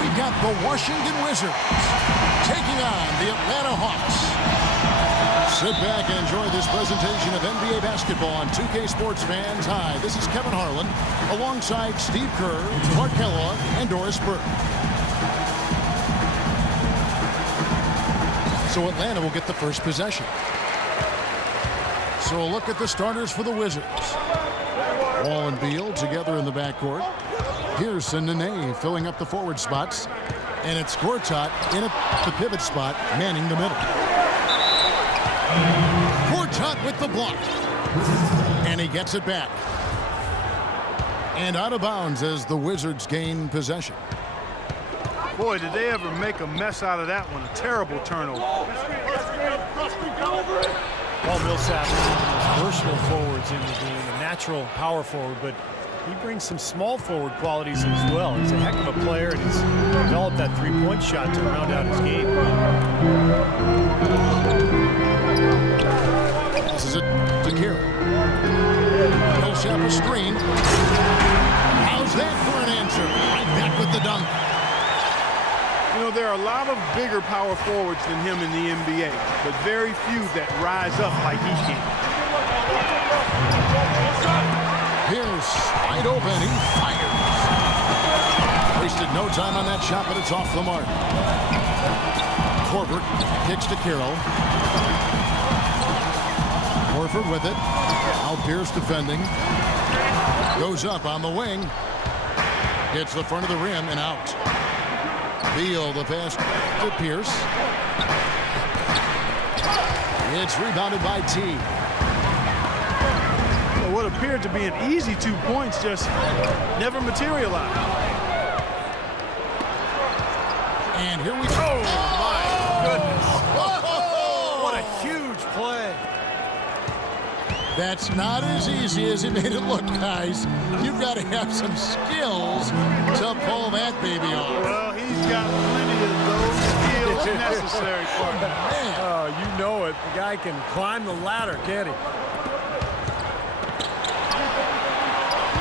We've got the Washington Wizards taking on the Atlanta Hawks. Sit back and enjoy this presentation of NBA basketball on 2K Sports fans. Hi, this is Kevin Harlan alongside Steve Kerr, Clark Kellogg, and Doris Burke. So Atlanta will get the first possession. So a look at the starters for the Wizards. Wall and Beal together in the backcourt. Pierce and Nene filling up the forward spots. And it's Gortat in the pivot spot, manning the middle. Gortat with the block. And he gets it back. And out of bounds as the Wizards gain possession. Boy, did they ever make a mess out of that one. A terrible turnover. Paul Millsap is one of the most versatile forwards in the game, a natural power forward, but he brings some small forward qualities as well. He's a heck of a player, and he's developed that three-point shot to round out his game. Passes it to Kira. Millsap a screen. How's that for an answer? Right back with the dunk. You know, there are a lot of bigger power forwards than him in the NBA, but very few that rise up like he can. Pierce, wide open, he fires. Wasted no time on that shot, but it's off the mark. Corbett kicks to Carroll. Horford with it. Now Pierce defending. Goes up on the wing. Hits the front of the rim and out. Beal, the pass to Pierce. It's rebounded by T. Well, what appeared to be an easy 2 points just never materialized. And here we go. Oh, my goodness. What a huge play. That's not as easy as he made it look, guys. You've got to have some skills to pull that baby off. Well, he's got plenty of those skills necessary for him. Oh, you know it. The guy can climb the ladder, can't he?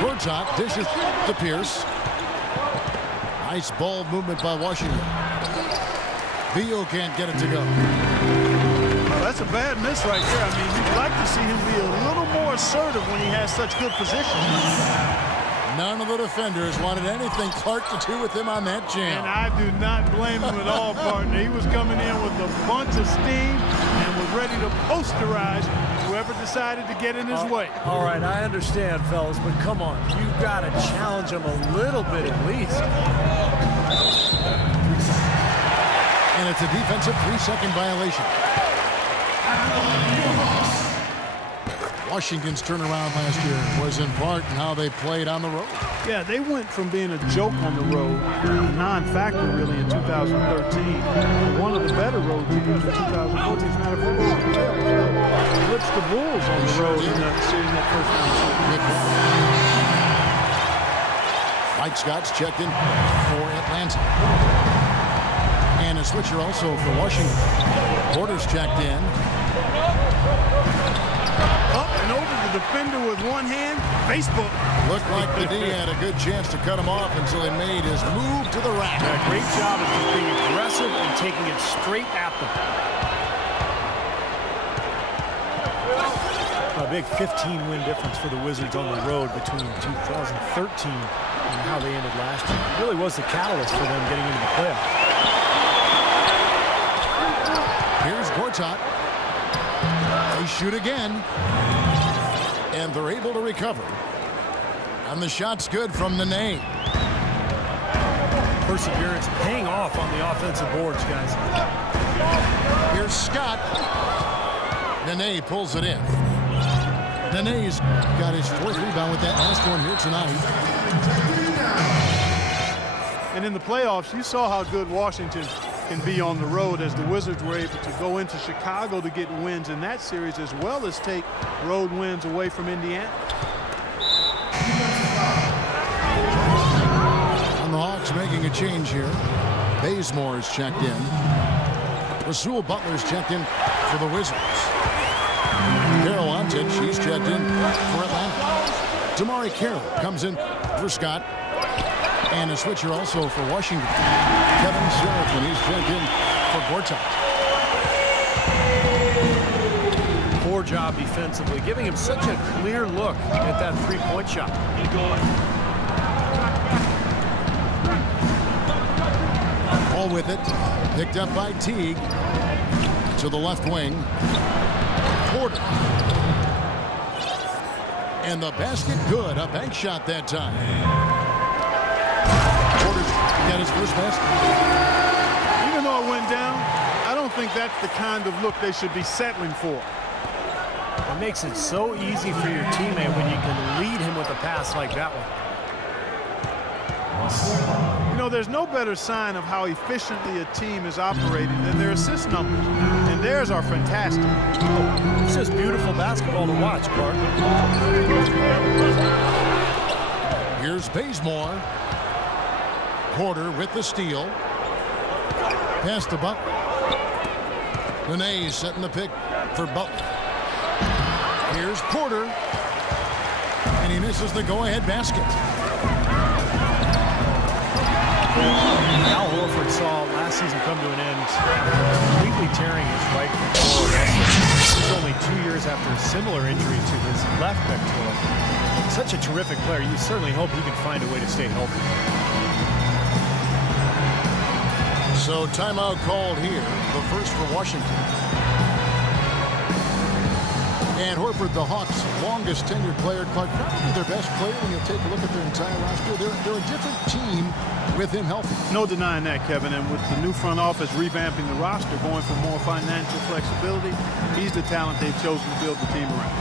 Gortat dishes to Pierce. Nice ball movement by Washington. Beal can't get it to go. That's a bad miss right there. I mean, you'd like to see him be a little more assertive when he has such good position. None of the defenders wanted anything Clark to do with him on that jam. And I do not blame him at all, partner. He was coming in with a bunch of steam and was ready to posterize whoever decided to get in his way. All right, I understand, fellas, but come on. You've got to challenge him a little bit at least. And it's a defensive 3-second violation. Washington's turnaround last year was in part in how they played on the road. Yeah, they went from being a joke on the road, a non-factor really in 2013, to one of the better road teams in 2014. As a matter of fact, they blitzed the Bulls on the road in that series, that first round series. Mike Scott's checked in for Atlanta. And a switcher also for Washington. Porter's checked in. Up and over the defender with one hand. Facebook. Looked like the D had a good chance to cut him off until he made his move to the rack. Yeah, great job of just being aggressive and taking it straight at them. A big 15-win difference for the Wizards on the road between 2013 and how they ended last year. It really was the catalyst for them getting into the playoffs. Here's Gortat. They shoot again. And they're able to recover. And the shot's good from Nene. Perseverance paying off on the offensive boards, guys. Here's Scott. Nene pulls it in. Nene's got his 4th rebound with that last one here tonight. And in the playoffs, you saw how good Washington can be on the road, as the Wizards were able to go into Chicago to get wins in that series, as well as take road wins away from Indiana. And the Hawks making a change here. Bazemore's checked in. Rasul Butler's checked in for the Wizards. Carol Antich, she's checked in for Atlanta. Damari Carroll comes in for Scott. And a switcher also for Washington. Kevin Serafin, he's checked in for Gortat. Poor job defensively, giving him such a clear look at that three-point shot. Ball with it. Picked up by Teague. To the left wing. Porter. And the basket good. A bank shot that time. Porter's got his first basket. Even though it went down, I don't think that's the kind of look they should be settling for. It makes it so easy for your teammate when you can lead him with a pass like that one. You know, there's no better sign of how efficiently a team is operating than their assist numbers. And theirs are fantastic. It's just beautiful basketball to watch, Clark. Here's Bazemore. Porter with the steal. Pass to Butler. Benet setting the pick for Butler. Here's Porter. And he misses the go-ahead basket. Al Horford saw last season come to an end completely tearing his right pectoral. This is only 2 years after a similar injury to his left pectoral. Such a terrific player. You certainly hope he can find a way to stay healthy. So timeout called here, the first for Washington. And Horford, the Hawks' longest tenured player, Clark, probably their best player when you take a look at their entire roster. They're a different team with him healthy. No denying that, Kevin. And with the new front office revamping the roster, going for more financial flexibility, he's the talent they've chosen to build the team around.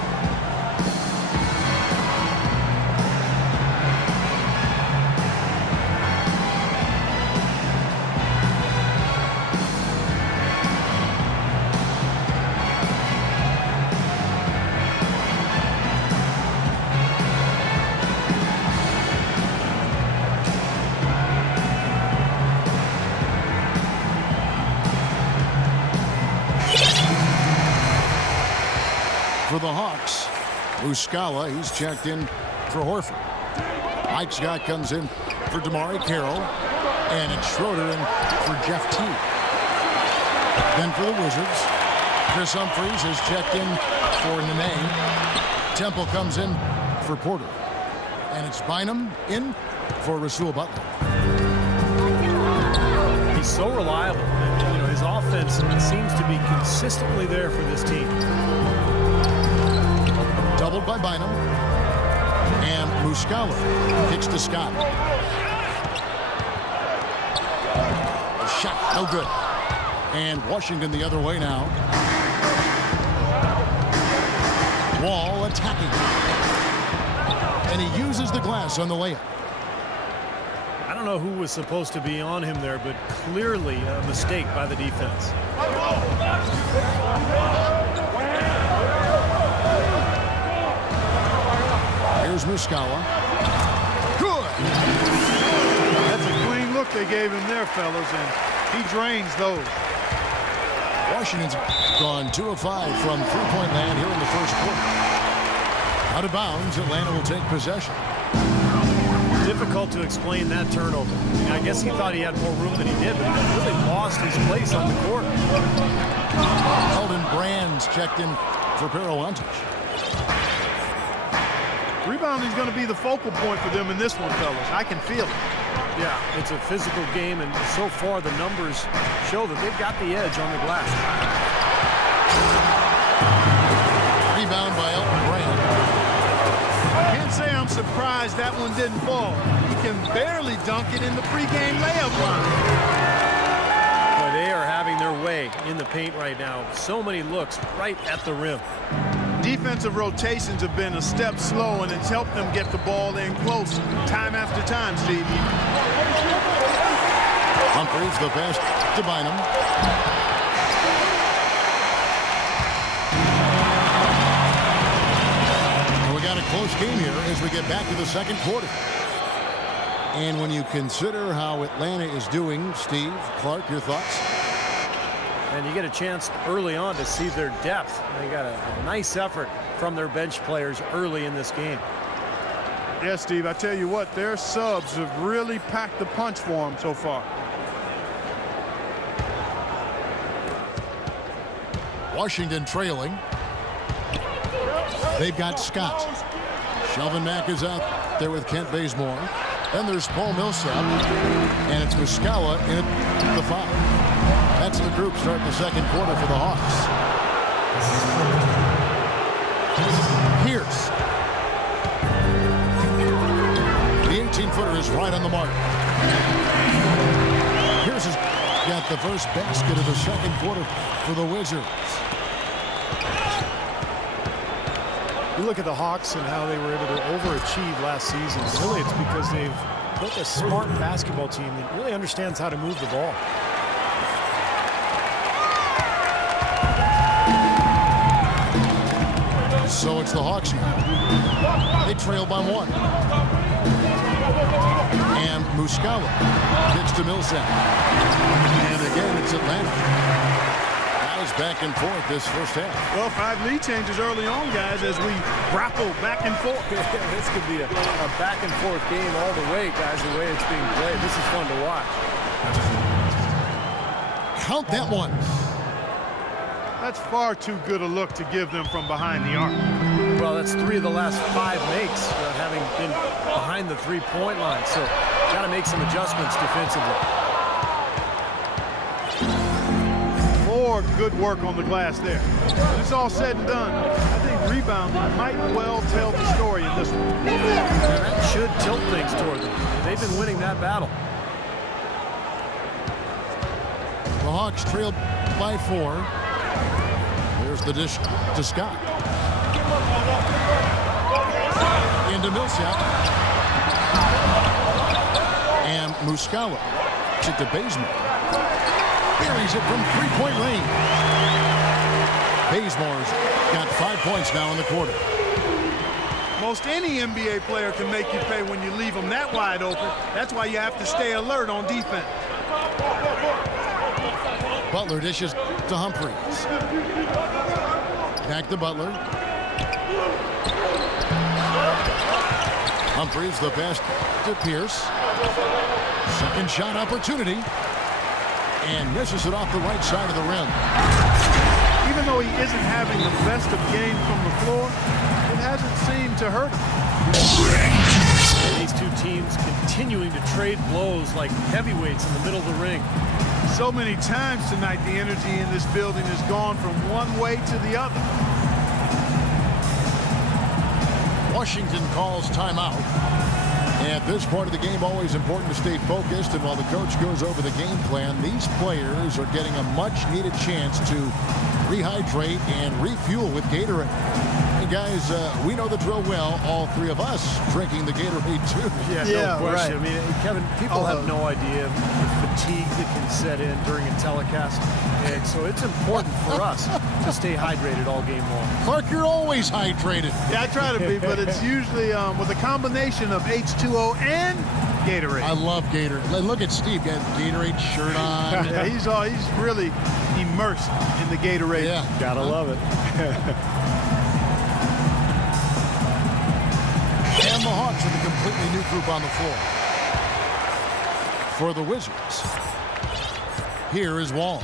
For the Hawks, Muscala, he's checked in for Horford. Mike Scott comes in for DeMarre Carroll. And it's Schroeder in for Jeff Teague. Then for the Wizards, Chris Humphries is checked in for Nene. Temple comes in for Porter. And it's Bynum in for Rasul Butler. He's so reliable. You know, his offense seems to be consistently there for this team. Doubled by Bynum. And Muscala kicks to Scott. A shot, no good. And Washington the other way now. Wall attacking. And he uses the glass on the layup. I don't know who was supposed to be on him there, but clearly a mistake by the defense. Here's Muscala. Good. That's a clean look they gave him there, fellas, and he drains those. Washington's gone 2 of 5 from three-point land here in the first quarter. Out of bounds, Atlanta will take possession. Difficult to explain that turnover. I mean, I guess he thought he had more room than he did, but he really lost his place on the court. Elton Brand's checked in for Perowantic. Rebounding is going to be the focal point for them in this one, fellas. I can feel it. Yeah, it's a physical game, and so far the numbers show that they've got the edge on the glass. Rebound by Elton Brand. Can't say I'm surprised that one didn't fall. He can barely dunk it in the pregame layup line. But they are having their way in the paint right now. So many looks right at the rim. Defensive rotations have been a step slow, and it's helped them get the ball in close time after time, Steve. Humphries the pass to Bynum. And we got a close game here as we get back to the second quarter. And when you consider how Atlanta is doing, Steve, Clark, your thoughts? And you get a chance early on to see their depth. They got a nice effort from their bench players early in this game. Yeah, Steve, I tell you what, their subs have really packed the punch for them so far. Washington trailing. They've got Scott. Shelvin Mack is out there with Kent Bazemore. Then there's Paul Millsap. And it's Muscala in at the 5. That's the group starting the second quarter for the Hawks. Pierce. The 18-footer is right on the mark. Pierce has got the first basket of the second quarter for the Wizards. You look at the Hawks and how they were able to overachieve last season. Really, it's because they've built a smart basketball team that really understands how to move the ball. So it's the Hawks now. They trail by 1. And Muscala gets to Millsap. And again, it's Atlanta. Guys back and forth this first half. Well, 5 lead changes early on, guys, as we grapple back and forth. This could be a back and forth game all the way, guys, the way it's being played. This is fun to watch. Count that one. That's far too good a look to give them from behind the arc. Well, that's 3 of the last 5 makes, having been behind the 3-point line. So, got to make some adjustments defensively. More good work on the glass there. When it's all said and done, I think rebounding might well tell the story in this one. And that should tilt things toward them. They've been winning that battle. The Hawks trailed by 4. There's the dish to Scott. Into Millsap. And Muscala. To Bazemore. Buries it from 3-point range. Bazemore's got 5 points now in the quarter. Most any NBA player can make you pay when you leave them that wide open. That's why you have to stay alert on defense. Butler dishes to Humphries. Back to Butler. Humphries, the pass to Pierce. Second shot opportunity. And misses it off the right side of the rim. Even though he isn't having the best of games from the floor, it hasn't seemed to hurt him. And these two teams continuing to trade blows like heavyweights in the middle of the ring. So many times tonight, the energy in this building has gone from one way to the other. Washington calls timeout. At this part of the game, always important to stay focused. And while the coach goes over the game plan, these players are getting a much-needed chance to rehydrate and refuel with Gatorade. Hey, guys, we know the drill well. All 3 of us drinking the Gatorade, too. Yeah, no question. Right. I mean, Kevin, people have no idea the fatigue that can set in during a telecast. And so it's important for us to stay hydrated all game long. Clark, you're always hydrated. Yeah, I try to be, but it's usually with a combination of H2O and Gatorade. I love Gatorade. Look at Steve, got a Gatorade shirt on. Yeah, he's really immersed in the Gatorade. Yeah, gotta love it. And the Hawks with a completely new group on the floor. For the Wizards, here is Wall.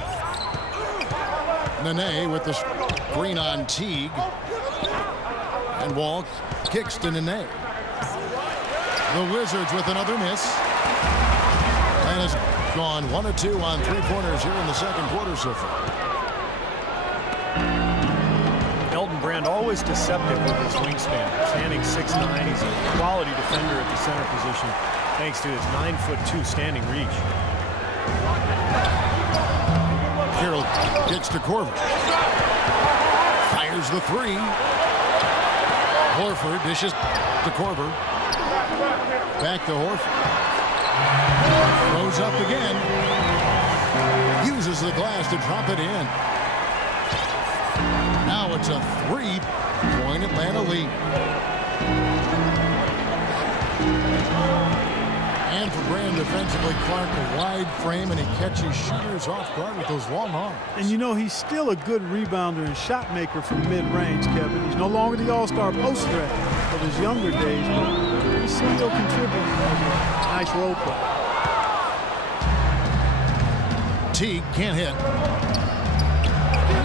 Nene with the screen on Teague. And Wall kicks to Nene. The Wizards with another miss. And has gone 1 of 2 on 3-pointers here in the second quarter so far. Elton Brand always deceptive with his wingspan. Standing 6'9", he's a quality defender at the center position thanks to his 9'2" standing reach. Carroll kicks to Korver. Fires the 3. Horford dishes to Korver. Back to Horford. Throws up again. Uses the glass to drop it in. Now it's a 3-point Atlanta lead. And for Brand defensively, Clark, a wide frame, and he catches shooters off guard with those long arms. And you know, he's still a good rebounder and shot maker from mid-range, Kevin. He's no longer the all-star post threat of his younger days, but He's still contributing. Nice road play. Teague can't hit.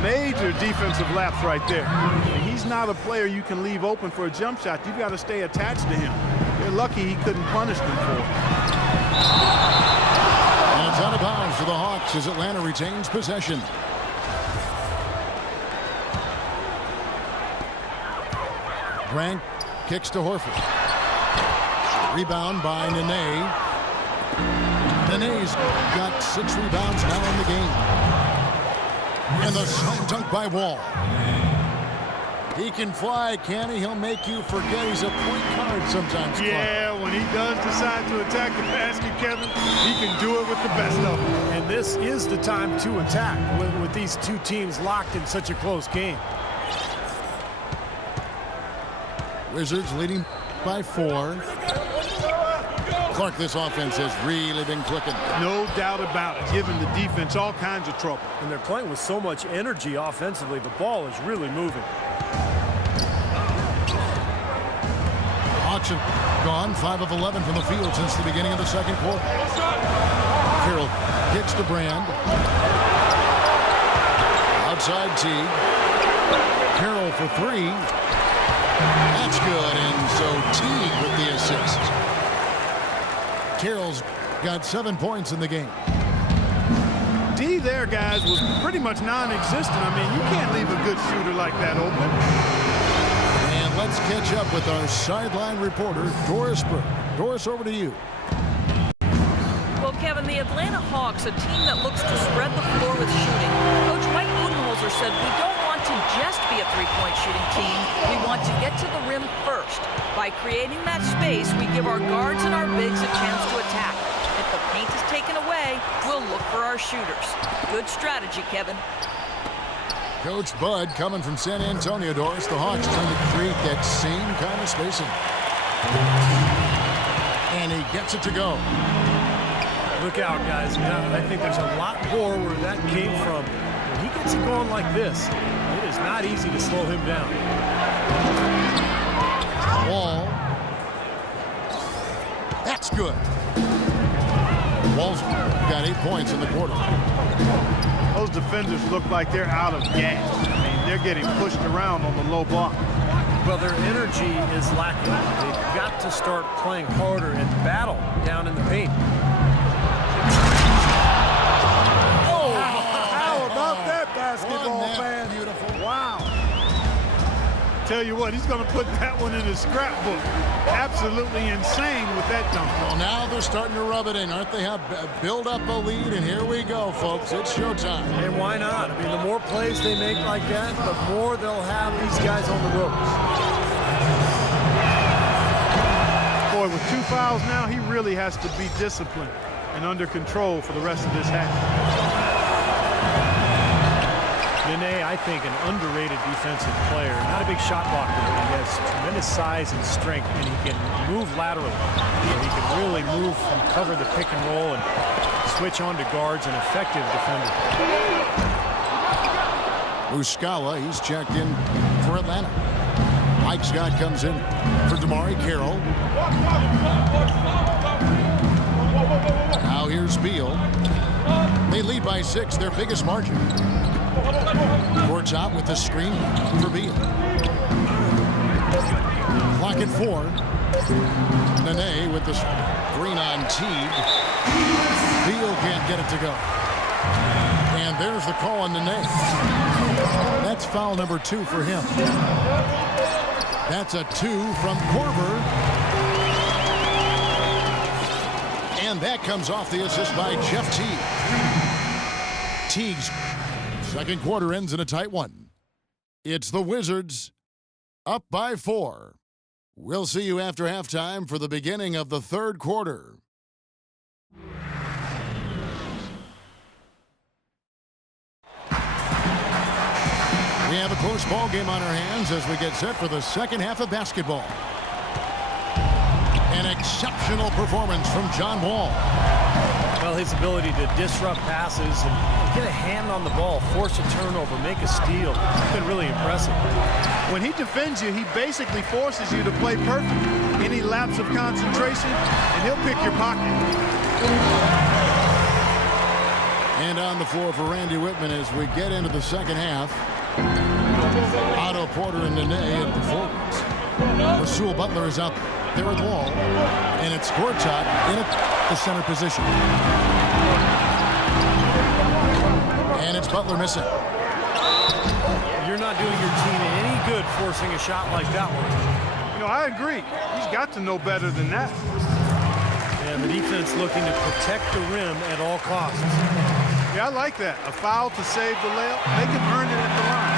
Major defensive lapse right there. He's not a player you can leave open for a jump shot. You've got to stay attached to him. They're lucky he couldn't punish them for it. And it's out of bounds for the Hawks as Atlanta retains possession. Grant kicks to Horford. Rebound by Nene. Nene's got 6 rebounds now in the game. And the slam dunk by Wall. He can fly, can he? He'll make you forget he's a point guard sometimes. Yeah, when he does decide to attack the basket, Kevin, he can do it with the best of them. And this is the time to attack with these two teams locked in such a close game. Wizards leading by 4. Clark, this offense has really been clicking. No doubt about it, giving the defense all kinds of trouble. And they're playing with so much energy offensively. The ball is really moving. Hawks have gone 5 of 11 from the field since the beginning of the second quarter. Carroll kicks to Brand. Outside Teague. Carroll for 3. That's good, and so Teague with the assist. Carroll's got 7 points in the game. D there, guys, was pretty much non-existent. I mean, you can't leave a good shooter like that open. And let's catch up with our sideline reporter, Doris Burke. Doris, over to you. Well, Kevin, the Atlanta Hawks, a team that looks to spread the floor with shooting. Coach Mike Budenholzer said, we don't want to just be a three-point shooting team. We want to get to the rim first. By creating that space, we give our guards and our bigs a chance to attack. If the paint is taken away, we'll look for our shooters. Good strategy, Kevin. Coach Bud coming from San Antonio, Doris. The Hawks trying to create that same kind of spacing. And he gets it to go. Look out, guys. I think there's a lot more where that came from. When he gets it going like this, it is not easy to slow him down. Wall. That's good. Wall's got 8 points in the quarter. Those defenders look like they're out of gas. I mean, they're getting pushed around on the low block. Well, their energy is lacking. They've got to start playing harder and battle down in the paint. Oh, how about that basketball, fan? Beautiful. Wow. Tell you what, he's going to put that one in his scrapbook. Absolutely insane with that dunk. Well, now they're starting to rub it in, aren't they? Build up a lead, and here we go, folks. It's showtime. And why not? I mean, the more plays they make like that, the more they'll have these guys on the ropes. Boy, with 2 fouls now, he really has to be disciplined and under control for the rest of this half. Nene, I think, an underrated defensive player. Not a big shot blocker, but he has tremendous size and strength, and he can move laterally. He can really move and cover the pick and roll and switch on to guards, an effective defender. Muscala, he's checked in for Atlanta. Mike Scott comes in for Damari Carroll. Now here's Beal. They lead by 6, their biggest margin. Courts out with the screen for Beal. Clock at 4. Nene with the screen on Teague. Beal can't get it to go. And there's the call on Nene. That's foul number 2 for him. That's a 2 from Korver. And that comes off the assist by Jeff Teague. Teague's second quarter ends in a tight one. It's the Wizards up by 4. We'll see you after halftime for the beginning of the third quarter. We have a close ball game on our hands as we get set for the second half of basketball. An exceptional performance from John Wall. Well, his ability to disrupt passes and get a hand on the ball, force a turnover, make a steal, it's been really impressive. When he defends you, he basically forces you to play perfect. any lapse of concentration, and he'll pick your pocket. And on the floor for Randy Whitman as we get into the second half. Otto Porter and Nene at the forwards. Rasul Butler is out there at the wall. And it's Gortat in the center position. And it's Butler missing. You're not doing your team any good forcing a shot like that one. You know, I agree. He's got to know better than that. And the defense looking to protect the rim at all costs. Yeah, I like that. A foul to save the layup. Make him earn it at the line.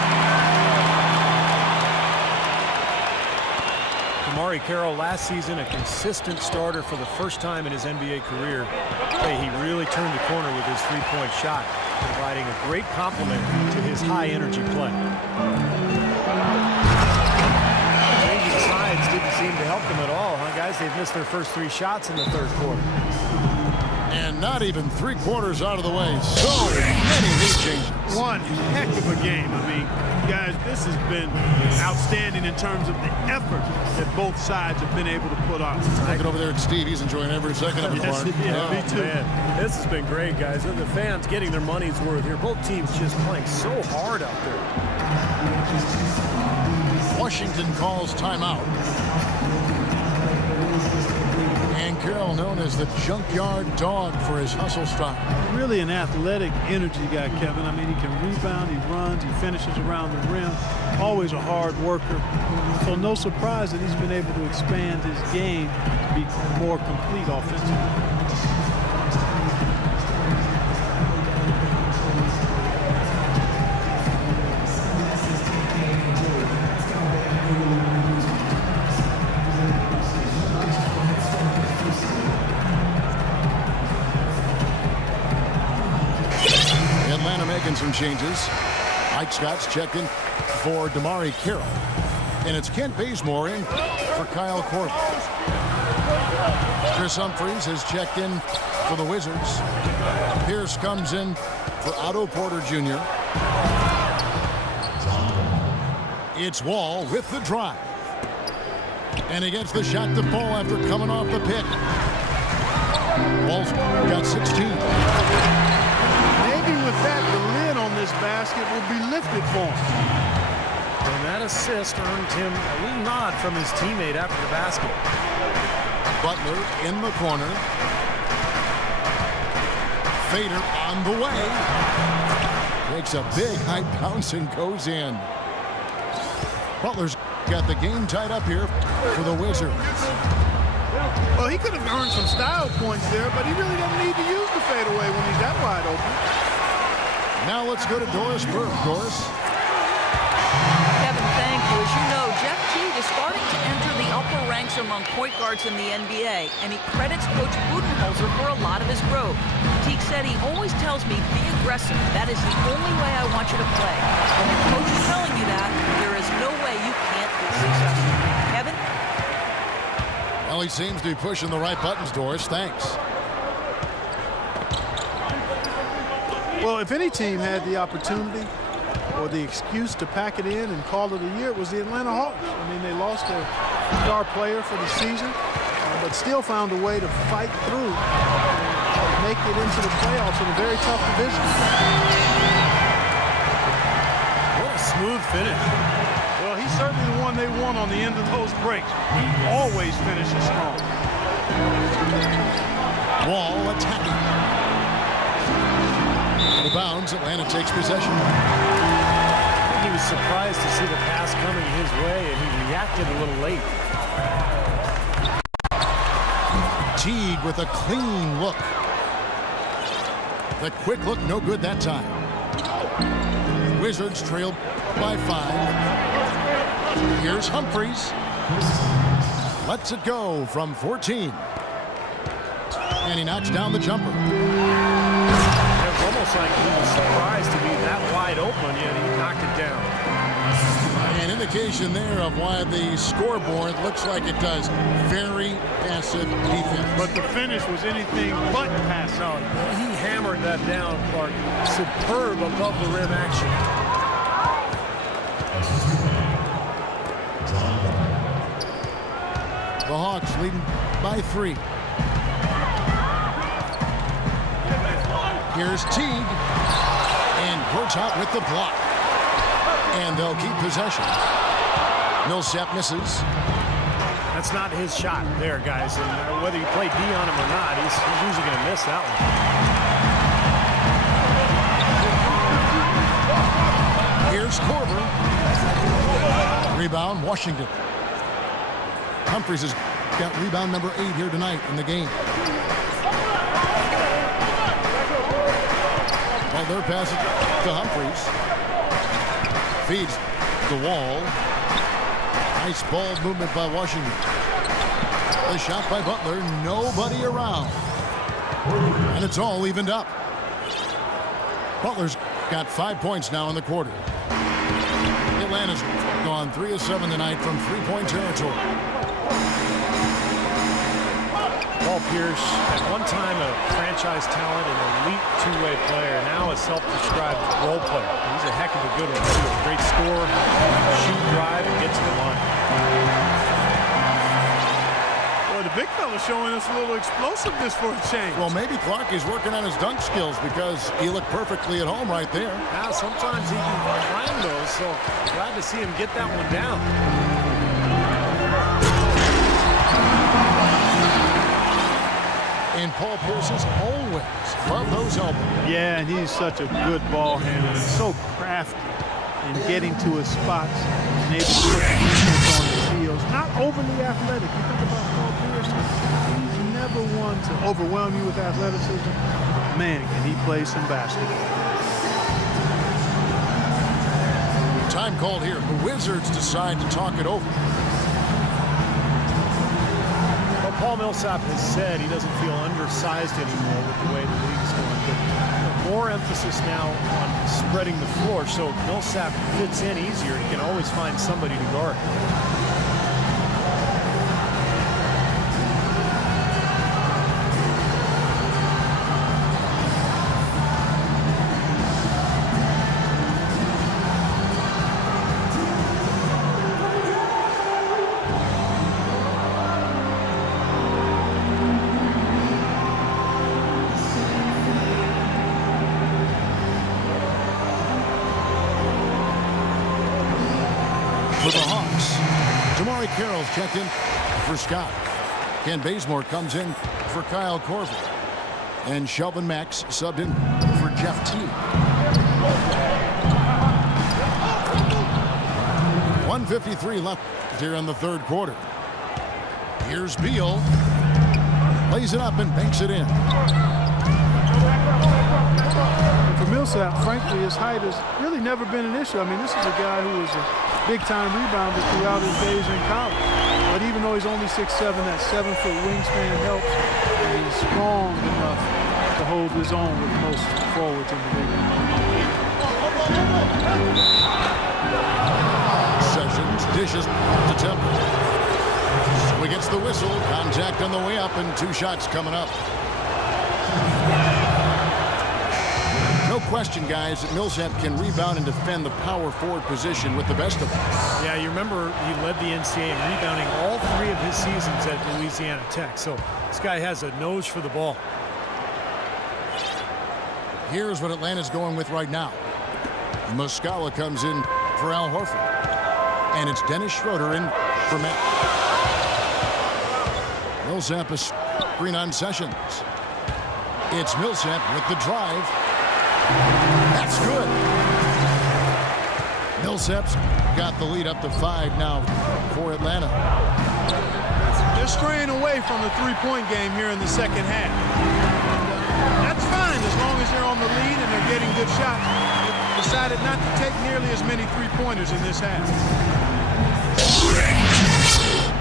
Damari Carroll last season a consistent starter for the first time in his NBA career. Hey, he really turned the corner with his three-point shot, providing a great complement to his high-energy play. Changing sides didn't seem to help them at all, huh, guys? They've missed their first 3 shots in the third quarter. And not even 3/4 out of the way. So many lead changes. One heck of a game. I mean, guys, this has been outstanding in terms of the effort that both sides have been able to put on. Looking over there at Steve. He's enjoying every second of it. Yes, yeah, me too. Man, this has been great, guys. And the fans getting their money's worth here. Both teams just playing so hard out there. Washington calls timeout. And Carroll known as the junkyard dog for his hustle style. Really an athletic energy guy, Kevin. I mean, he can rebound, he runs, he finishes around the rim. Always a hard worker. So no surprise that he's been able to expand his game to be more complete offensively. Some changes. Mike Scott's checked in for Damari Carroll. And it's Kent Bazemore in for Kyle Korver. Chris Humphries has checked in for the Wizards. Pierce comes in for Otto Porter Jr. It's Wall with the drive. And he gets the shot to fall after coming off the pick. Wall's got 16. Maybe with that, the lid on this basket will be lifted for him. And that assist earned him a little nod from his teammate after the basket. Butler in the corner. Fader on the way. Makes a big high bounce and goes in. Butler's got the game tied up here for the Wizards. Well, he could have earned some style points there, but he really doesn't need to use the fadeaway when he's that wide open. Now let's go to Doris Burke. Doris. Kevin, thank you. As you know, Jeff Teague is starting to enter the upper ranks among point guards in the NBA, and he credits Coach Budenholzer for a lot of his growth. Teague said he always tells me, be aggressive. That is the only way I want you to play. When the coach is telling you that, there is no way you can't be successful. Kevin? Well, he seems to be pushing the right buttons, Doris. Thanks. Well, if any team had the opportunity or the excuse to pack it in and call it a year, it was the Atlanta Hawks. I mean, they lost their star player for the season, but still found a way to fight through and make it into the playoffs in a very tough division. What a smooth finish. Well, he's certainly the one they won on the end of those breaks. He always finishes strong. Wall attacking. The bounds, Atlanta takes possession. I think he was surprised to see the pass coming his way, and he reacted a little late. Teague with a clean look. The quick look, no good that time. Wizards trailed by 5. Here's Humphries. Lets it go from 14. And he knocks down the jumper. Almost like he was surprised to be that wide open, yet he knocked it down. An indication there of why the scoreboard looks like it does. Very passive defense. But the finish was anything but passive. No, he hammered that down, Clark. Superb above the rim action. The Hawks leading by 3. Here's Teague. And Gortat with the block. And they'll keep possession. Millsap misses. That's not his shot there, guys. And whether you play D on him or not, he's usually going to miss that one. Here's Korver. Rebound, Washington. Humphries has got rebound number 8 here tonight in the game. Well, they're passing to Humphries. Feeds the wall. Nice ball movement by Washington. The shot by Butler. Nobody around. And it's all evened up. Butler's got 5 points now in the quarter. Atlanta's gone 3 of 7 tonight from three-point territory. Paul Pierce, at one time a franchise talent and elite two-way player, now a self-described role player. He's a heck of a good one. He's a great scorer, shoot, drive, and get to the line. Well, the big fella showing us a little explosiveness for a change. Well, maybe Clark is working on his dunk skills because he looked perfectly at home right there. Now, sometimes he can climb those, so glad to see him get that one down. And Paul Pierce is always love those elbows. Yeah, and he's such a good ball handler. So crafty in getting to his spots and able to put the defense on his heels. Not overly athletic. You think about Paul Pierce, he's never one to overwhelm you with athleticism. Man, can he play some basketball. Time called here. The Wizards decide to talk it over. Paul Millsap has said he doesn't feel undersized anymore with the way the league's going, but more emphasis now on spreading the floor, so Millsap fits in easier. He can always find somebody to guard. For the Hawks, Jamari Carroll's checked in for Scott. Ken Bazemore comes in for Kyle Korver. And Shelvin Max subbed in for Jeff Teague. 1:53 left here in the third quarter. Here's Beal. Lays it up and banks it in. For Millsap, frankly, his height has really never been an issue. I mean, this is a guy who was a big-time rebounder throughout his days in college. But even though he's only 6'7", that 7-foot wingspan helps. And he's strong enough to hold his own with most forwards in the league. Sessions dishes to Temple. So he gets the whistle. Contact on the way up and 2 shots coming up. No question, guys, that Millsap can rebound and defend the power forward position with the best of them. Yeah, you remember he led the NCAA in rebounding all 3 of his seasons at Louisiana Tech. So this guy has a nose for the ball. Here's what Atlanta's going with right now. Muscala comes in for Al Horford. And it's Dennis Schroeder in for Matt. Millsap is screen on Sessions. It's Millsap with the drive. That's good. Millsap's got the lead up to 5 now for Atlanta. They're straying away from the three-point game here in the second half. That's fine as long as they're on the lead and they're getting good shots. They decided not to take nearly as many three-pointers in this half.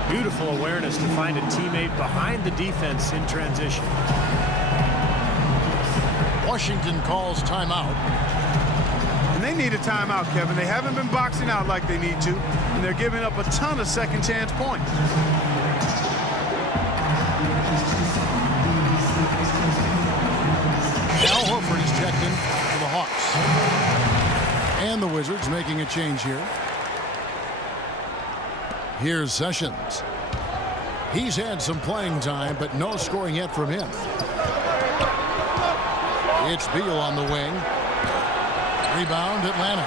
Beautiful awareness to find a teammate behind the defense in transition. Washington calls timeout. And they need a timeout, Kevin. They haven't been boxing out like they need to, and they're giving up a ton of second-chance points. Al Horford is checked in for the Hawks. And the Wizards making a change here. Here's Sessions. He's had some playing time, but no scoring yet from him. It's Beal on the wing. Rebound, Atlanta.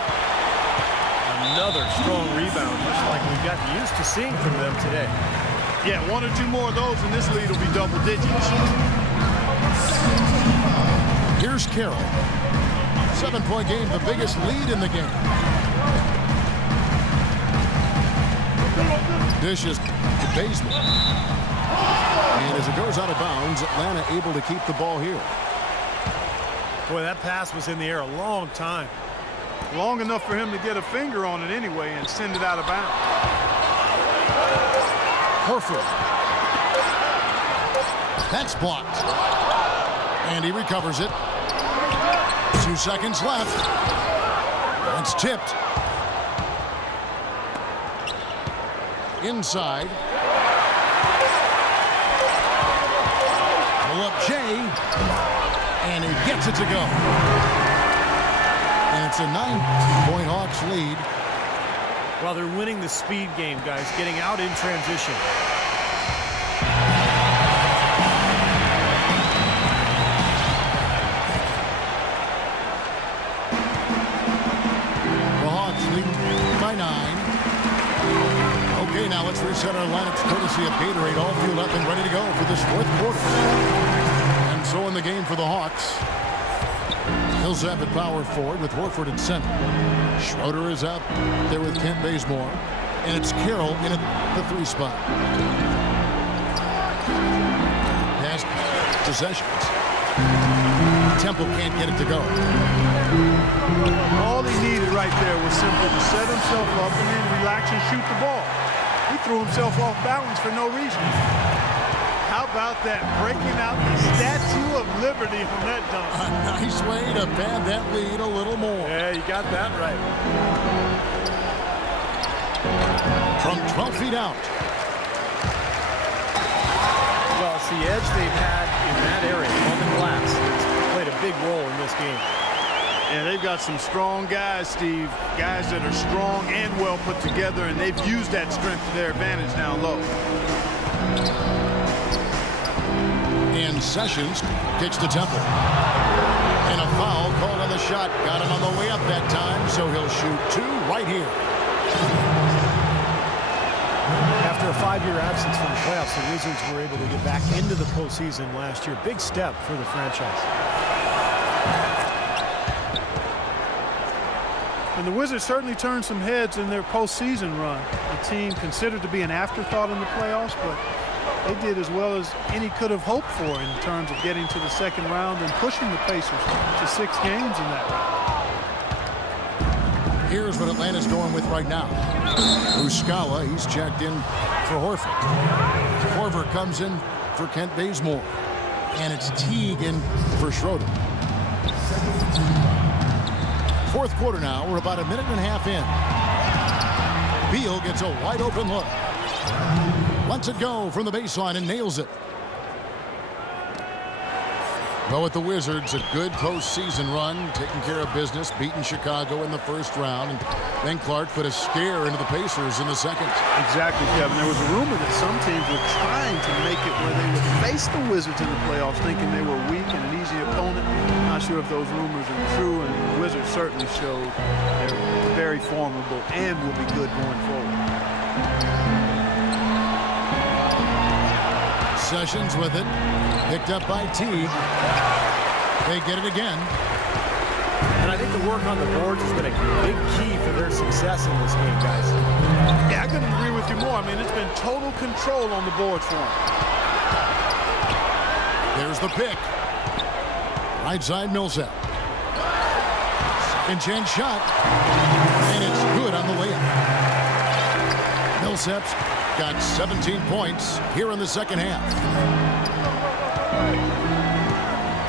Another strong rebound, just like we've gotten used to seeing from them today. Yeah, one or two more of those, and this lead will be double digits. Here's Carroll. 7-point game, the biggest lead in the game. Dishes to Bazemore. And as it goes out of bounds, Atlanta able to keep the ball here. Boy, that pass was in the air a long time. Long enough for him to get a finger on it anyway and send it out of bounds. Horford. That's blocked. And he recovers it. 2 seconds left. It's tipped. Inside. Pull up Jay. And he gets it to go. And it's a 9-point Hawks lead. Well, they're winning the speed game, guys, getting out in transition. The Hawks lead by 9. Okay, now let's reset our lineups courtesy of Gatorade, all fueled up and ready to go for this 4th quarter. And so in the game for the Hawks, Millsap at power forward with Horford at center. Schroeder is out there with Kent Bazemore. And it's Carroll in at the 3 spot. Pass possessions. Temple can't get it to go. All he needed right there was simply to set himself up and then relax and shoot the ball. He threw himself off balance for no reason. How about that? Breaking out the Statue of Liberty from that dunk. A nice way to pad that lead a little more. Yeah, you got that right. From 12 feet out. Well, it's the edge they've had in that area on the glass. It's played a big role in this game. Yeah, they've got some strong guys, Steve. Guys that are strong and well put together, and they've used that strength to their advantage down low. And Sessions kicks to Temple. And a foul called on the shot. Got him on the way up that time, so he'll shoot 2 right here. After a 5-year absence from the playoffs, the Wizards were able to get back into the postseason last year. Big step for the franchise. And the Wizards certainly turned some heads in their postseason run. The team considered to be an afterthought in the playoffs, but they did as well as any could have hoped for in terms of getting to the second round and pushing the Pacers to 6 games in that round. Here's what Atlanta's going with right now. Muscala, he's checked in for Horford. Horford comes in for Kent Bazemore. And it's Teague in for Schroeder. 4th quarter now. We're about a minute and a half in. Beal gets a wide open look. Lets it go from the baseline and nails it. Well, with the Wizards, a good postseason run, taking care of business, beating Chicago in the 1st round, and then Clark put a scare into the Pacers in the 2nd. Exactly, Kevin. There was a rumor that some teams were trying to make it where they would face the Wizards in the playoffs, thinking they were weak and an easy opponent. Not sure if those rumors are true, and the Wizards certainly showed they're very formidable and will be good going forward. Sessions with it. Picked up by Teague. They get it again. And I think the work on the boards has been a big key for their success in this game, guys. Yeah, I couldn't agree with you more. I mean, it's been total control on the boards for them. There's the pick. Right side Millsap. Second chance shot. And it's good on the way up. Millsap's got 17 points here in the 2nd half.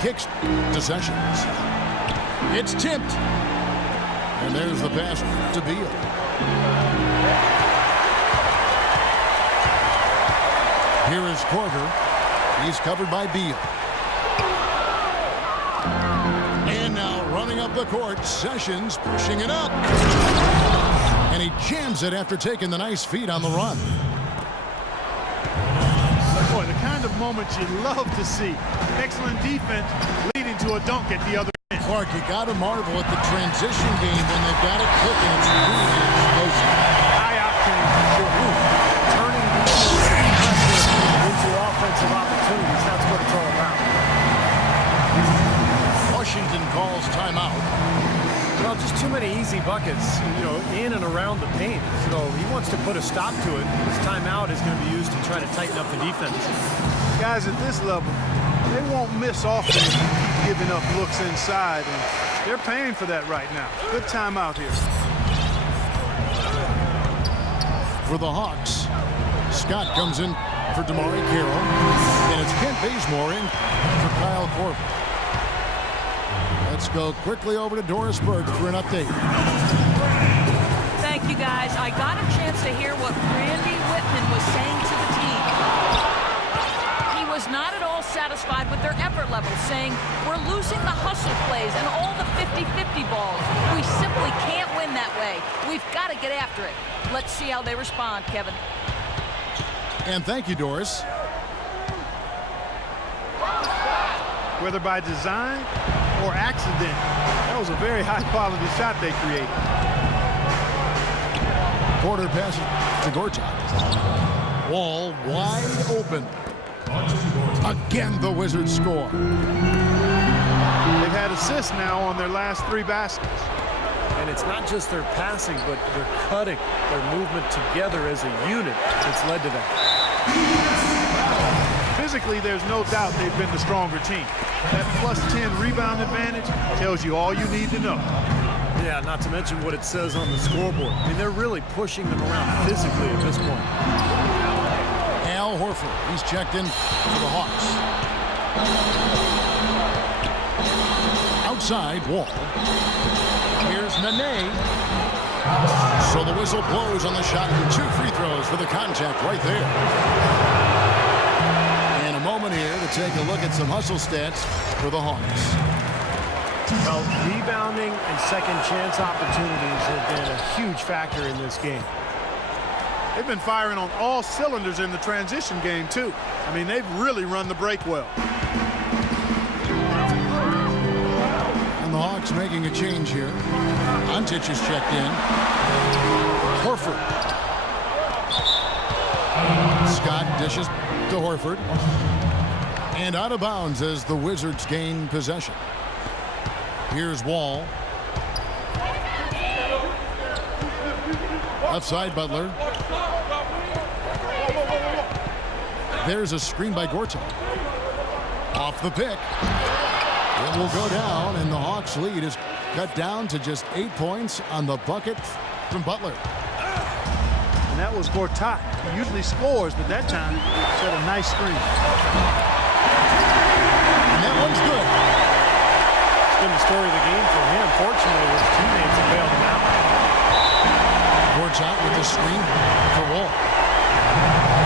Kicks to Sessions. It's tipped. And there's the pass to Beal. Here is Porter. He's covered by Beal. And now running up the court, Sessions pushing it up. And he jams it after taking the nice feed on the run. moments you love to see. Excellent defense leading to a dunk at the other end. Clark, you got to marvel at the transition game when they've got it clicking. It's really explosive. High octane for sure. Turning defensive pressure into offensive opportunities. That's what it's all about. Washington calls timeout. Well, just too many easy buckets, in and around the paint. So he wants to put a stop to it. His timeout is going to be used to try to tighten up the defense. Guys at this level, they won't miss often if you give enough looks inside, and they're paying for that right now. Good timeout here. For the Hawks, Scott comes in for Damari Carroll, and it's Kent Bazemore in for Kyle Korver. Let's go quickly over to Doris Burke for an update. Thank you, guys. I got a chance to hear what Randy Whitman was saying to the team. He was not at all satisfied with their effort level, saying, we're losing the hustle plays and all the 50-50 balls. We simply can't win that way. We've got to get after it. Let's see how they respond, Kevin. And thank you, Doris. Whether by design or accident, that was a very high-quality shot they created. Porter passes to Gortat. Wall wide open. Again, the Wizards score. They've had assists now on their last 3 baskets. And it's not just their passing, but their cutting, their movement together as a unit that's led to that. Physically, there's no doubt they've been the stronger team. That +10 rebound advantage tells you all you need to know. Yeah, not to mention what it says on the scoreboard. I mean, they're really pushing them around physically at this point. Al Horford, he's checked in for the Hawks. Outside, Wall. Here's Nene. So the whistle blows on the shot, and 2 free throws for the contact right there. And a moment here to take a look at some hustle stats for the Hawks. Well, rebounding and second chance opportunities have been a huge factor in this game. They've been firing on all cylinders in the transition game, too. I mean, they've really run the break well. And the Hawks making a change here. Antic is checked in. Horford. Scott dishes to Horford. And out of bounds as the Wizards gain possession. Here's Wall. Left side, Butler. There's a screen by Gortat. Off the pick. It will go down, and the Hawks' lead is cut down to just 8 points on the bucket from Butler. And that was Gortat. He usually scores, but that time set a nice screen. And that one's good. It's been the story of the game for him. Fortunately, his teammates have bailed him out. Gortat with the screen for Wall.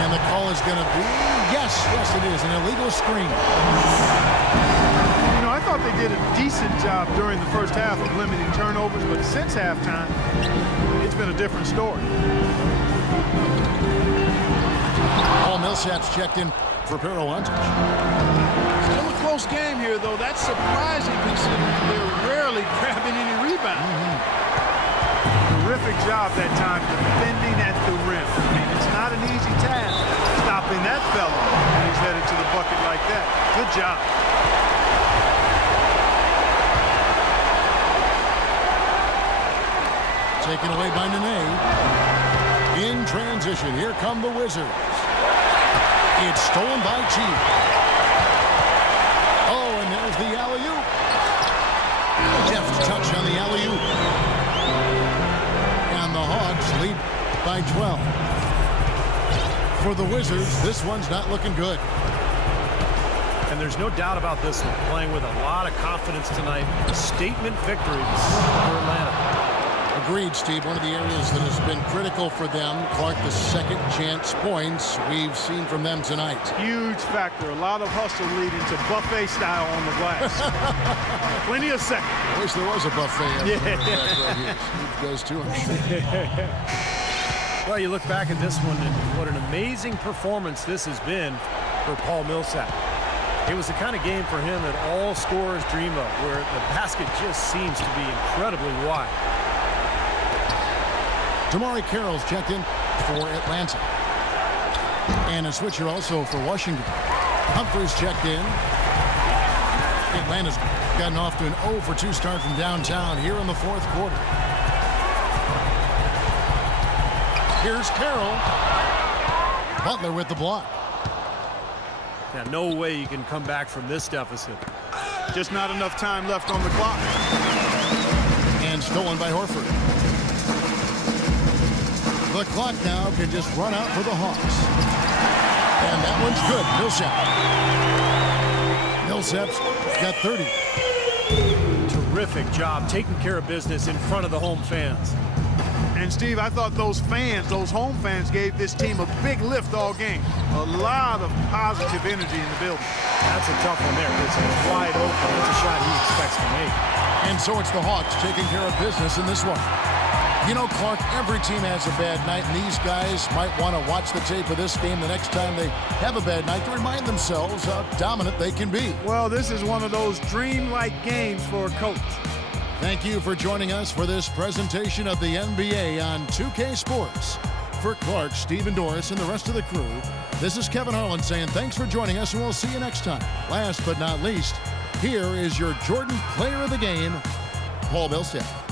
And the call is going to be, yes, it is, an illegal screen. You know, I thought they did a decent job during the first half of limiting turnovers, but since halftime, it's been a different story. Paul Millsap's checked in for Pero Antic. Still a close game here, though. That's surprising considering they're rarely grabbing any rebounds. Terrific job that time defending at the rim. I mean, it's not an easy task stopping that fella when he's headed to the bucket like that. Good job. Taken away by Nene. In transition, here come the Wizards. It's stolen by Chief. Oh, and there's the alley-oop. Deft touch on the alley-oop. And the Hawks lead by 12. For the Wizards, this one's not looking good. And there's no doubt about this one. Playing with a lot of confidence tonight. A statement victory for Atlanta. Agreed, Steve. One of the areas that has been critical for them, Clark, the second chance points we've seen from them tonight. Huge factor. A lot of hustle leading to buffet style on the glass. Plenty of seconds. I wish there was a buffet. Right here. Steve goes to him. Well, you look back at this one, and what an amazing performance this has been. for Paul Millsap. It was the kind of game for him that all scorers dream of, where the basket just seems to be incredibly wide. Damari Carroll's checked in for Atlanta. And a switcher also for Washington. Humphries checked in. Atlanta's gotten off to an 0 for 2 start from downtown here in the fourth quarter. Here's Carroll. Butler with the block. Yeah, no way you can come back from this deficit. Just not enough time left on the clock. And stolen by Horford. The clock now can just run out for the Hawks. And that one's good. Millsap's got 30. Terrific job taking care of business in front of the home fans. And Steve, I thought those fans, those home fans, gave this team a big lift all game. A lot of positive energy in the building. That's a tough one there because he's wide open. That's a shot he expects to make. And so it's the Hawks taking care of business in this one. You know, Clark, every team has a bad night, and these guys might want to watch the tape of this game the next time they have a bad night to remind themselves how dominant they can be. Well, this is one of those dreamlike games for a coach. Thank you for joining us for this presentation of the NBA on 2K Sports. For Clark, Steve, and Doris, and the rest of the crew, this is Kevin Harlan saying thanks for joining us, and we'll see you next time. Last but not least, here is your Jordan Player of the Game, Paul Millsap.